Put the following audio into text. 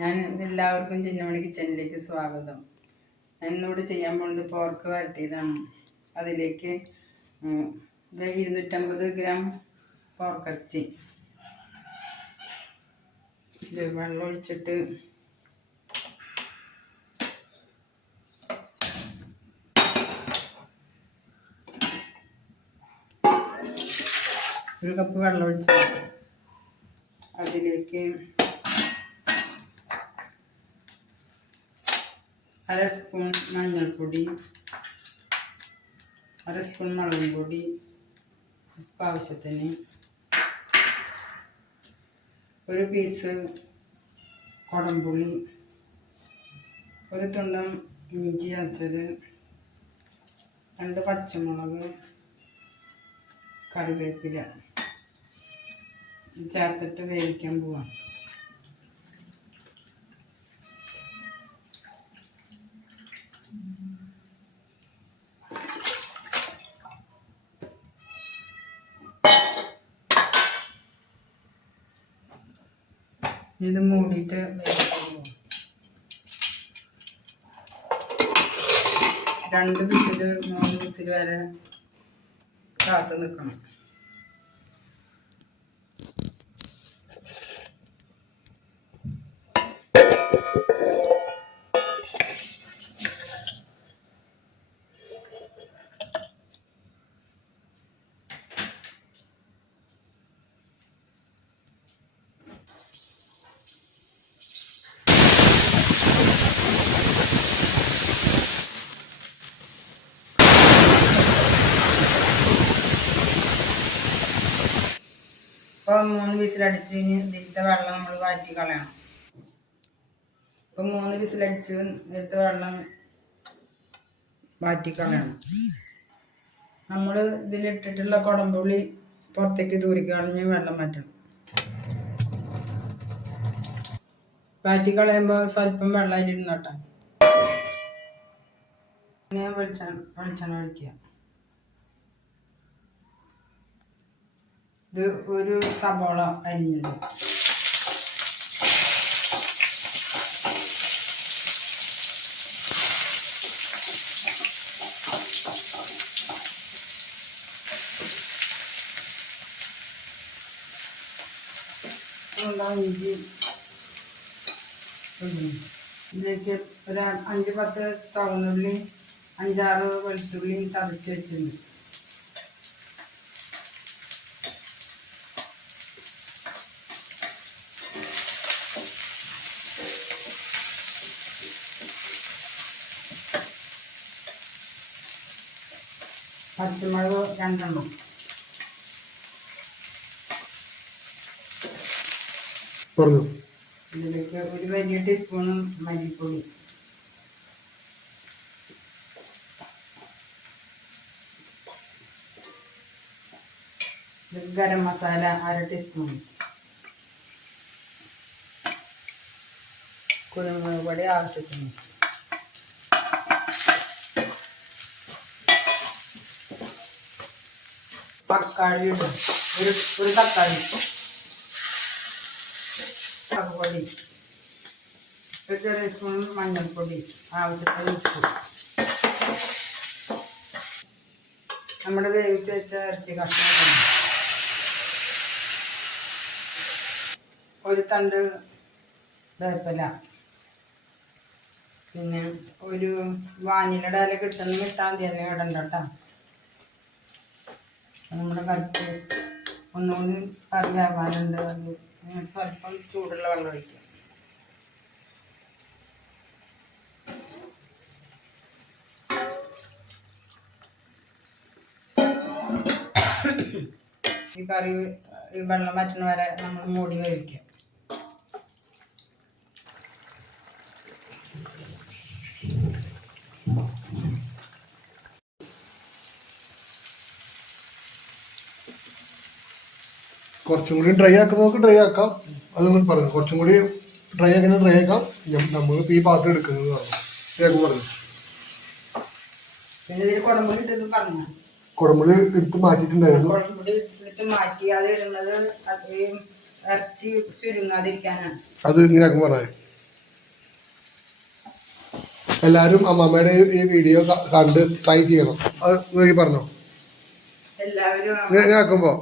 ഞാൻ എല്ലാവർക്കും ചിന്നമണി കിച്ചണിലേക്ക് സ്വാഗതം. ഞാൻ ഇന്നിവിടെ ചെയ്യാൻ പോകുന്നത് പോർക്ക് വരട്ടിയതാണ്. അതിലേക്ക് 250 ഗ്രാം പോർക്കിറച്ചി വെള്ളം ഒഴിച്ചിട്ട് ഒരു കപ്പ് വെള്ളം ഒഴിച്ചിട്ട് അതിലേക്ക് അര സ്പൂൺ മഞ്ഞൾപ്പൊടി, അര സ്പൂൺ മുളക് പൊടി, ഉപ്പ് ആവശ്യത്തിന്, ഒരു പീസ് കുടംപുളി, ഒരു തുണ്ടം ഇഞ്ചി അരച്ചത്, 2 പച്ചമുളക്, കറിവേപ്പില ചേർത്തിട്ട് വേവിക്കാൻ പോവാം. ഇത് മൂടിയിട്ട് വേവിക്കാൻ പോവാം. 2 വിസിൽ 3 വിസിൽ വരെ കാത്തു നിൽക്കണം. ഇപ്പോൾ 3 വിസിലടിച്ച് കഴിഞ്ഞ് ഇതിലത്തെ വെള്ളം നമ്മൾ വാറ്റി കളയണം. ഇപ്പം 3 വിസിലടിച്ച് ഇതിലത്തെ വെള്ളം വാറ്റി കളയണം. നമ്മൾ ഇതിലിട്ടിട്ടുള്ള കുടംപുളി പുറത്തേക്ക് തൂരിക്കളഞ്ഞ് വെള്ളം മാറ്റണം. വാറ്റി കളയുമ്പോൾ സ്വല്പം വെള്ളം അതിലിരുന്നോട്ടെ. പിന്നെ വെളിച്ചെണ്ണ ഒഴിക്കുക. ഇത് ഒരു സബോള അരിഞ്ഞത്, ഇഞ്ചി, ഇതിലേക്ക് ഒരു 5-10 ചുവന്നുള്ളി, 5-6 വെളുത്തുള്ളി ചതച്ച് വെച്ചിട്ടുണ്ട്. പച്ചമുളക് 2 എണ്ണം, ഇതിലേക്ക് ഒരു വലിയ ടീസ്പൂണ് മല്ലിപ്പൊടി, ഗരം മസാല 1/2 ടീസ്പൂൺ, കുരുമുളക് പൊടി ആവശ്യത്തിന്, തക്കാളി ഇടും, ഒരു തക്കാളി, പൊടി, ഒരു ചെറിയ സ്പൂൺ മഞ്ഞൾപ്പൊടി, ആവശ്യത്തിന് ഉപ്പ്, നമ്മുടെ വേവിച്ച് വെച്ച ഇറച്ചി കഷ്ണം, ഒരു തണ്ട് വേപ്പില, പിന്നെ ഒരു വാനിലയുടെ ഇല കിട്ടുന്ന കിട്ടാൻ മതി, അല്ലെങ്കിൽ ഇടണ്ട കേട്ടോ. നമ്മുടെ കറിക്ക് ഒന്നുകൂടി കറി വേവാനുണ്ട്. അത് സ്വല്പം ചൂടുള്ള വെള്ളം ഒഴിക്കുക. ഈ കറി വെള്ളം വറ്റുന്ന വരെ നമ്മൾ മൂടി വേവിക്കുക. കുറച്ചും കൂടി ഡ്രൈ ആക്കുന്നവർക്ക് ഡ്രൈ ആക്കാം. അതൊന്നും പറഞ്ഞു കുറച്ചും കൂടി ഡ്രൈ ആക്കുന്ന ഡ്രൈ ആക്കാം. നമ്മളിപ്പോൾ ഈ പാത്രം എടുക്കുന്നത് പറഞ്ഞു കുടമ്പുളി എടുത്ത് മാറ്റിയിട്ടുണ്ടായിരുന്നു. അത് ഇങ്ങനെ പറഞ്ഞേ എല്ലാവരും അമ്മാമ്മയുടെ ഈ വീഡിയോ കണ്ട് ട്രൈ ചെയ്യണം. അത് നോക്കി പറഞ്ഞോ എല്ലാവരും ഞാൻ ആക്കുമ്പോ